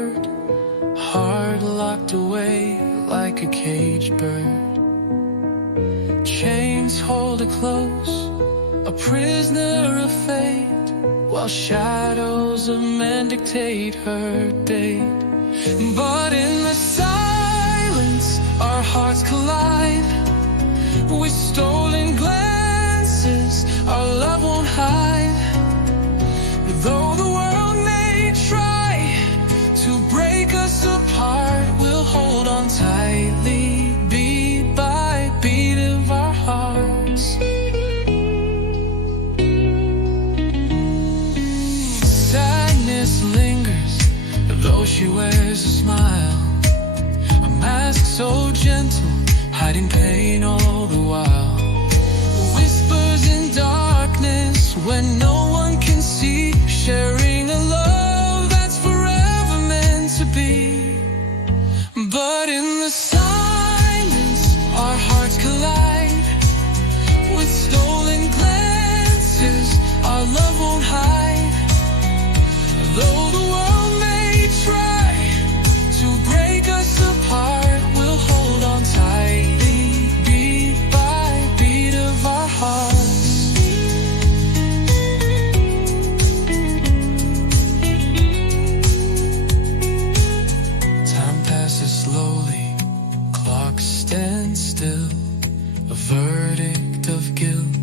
word, heart locked away like a caged bird. Chains hold her close, a prisoner of fate, while shadows of men dictate her date. But in the silence, our hearts collide. With stolen glances, our love won't hide. Though the world may try to break us apart, we'll hold on tightly, beat by beat of our hearts. Sadness lingers, though she wears a smile, a mask so gentle, hiding pain all the while. Whispers in darkness when no one can see, sharing a love that's forever meant to be. But in the silence, our hearts collide. With stolen glances, our love won't hide. Though the world may try to break us apart, we'll hold on tightly, beat by beat of our hearts. Time passes slowly, clocks stand still, a verdict of guilt,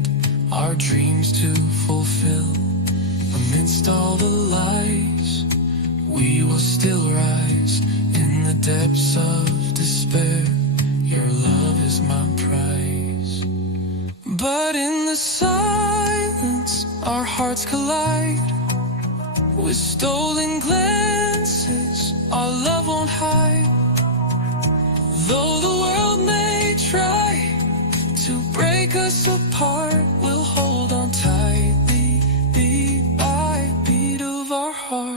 our dreams to fulfill. Amidst all the lies, we will still rise. In the depths of despair, your love is my prize. But in the silence, our hearts collide. With stolen glances, our love won't hide. Though the world may try to break us apart,